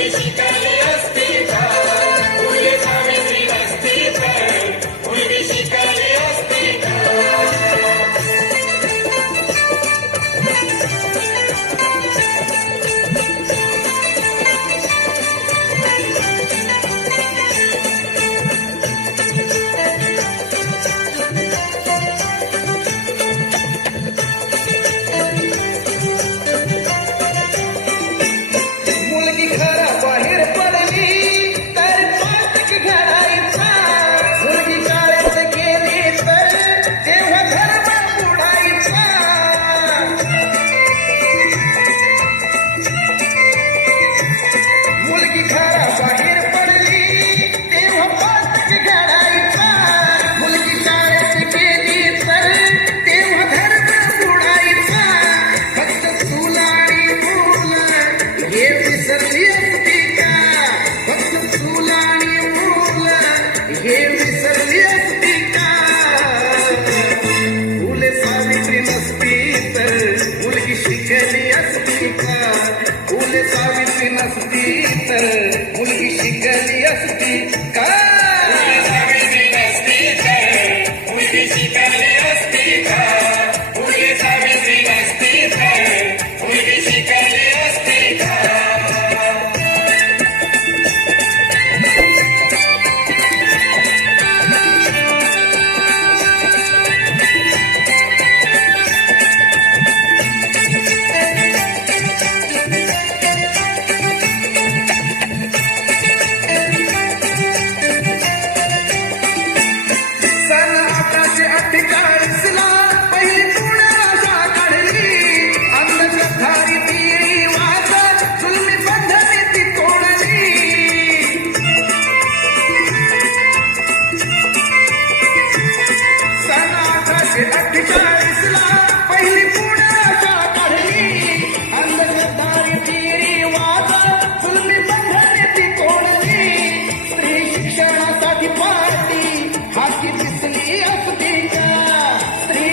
मुलगी शिकली असती का मुलगी शिकली असती का मुलगी सावित्री नसती तर मुलगी शिकली असती का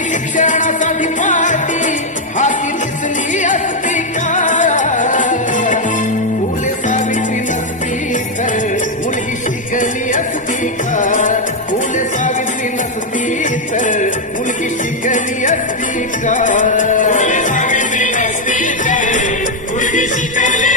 शिक्षणासाठी पाठी हाती दिसली असती का फुले सावित्री नसती तर मुलगी शिकली असती का फुले सावित्री नसती तर मुलगी शिकली असती का फुले सावित्री नसती तर मुलगी शिकली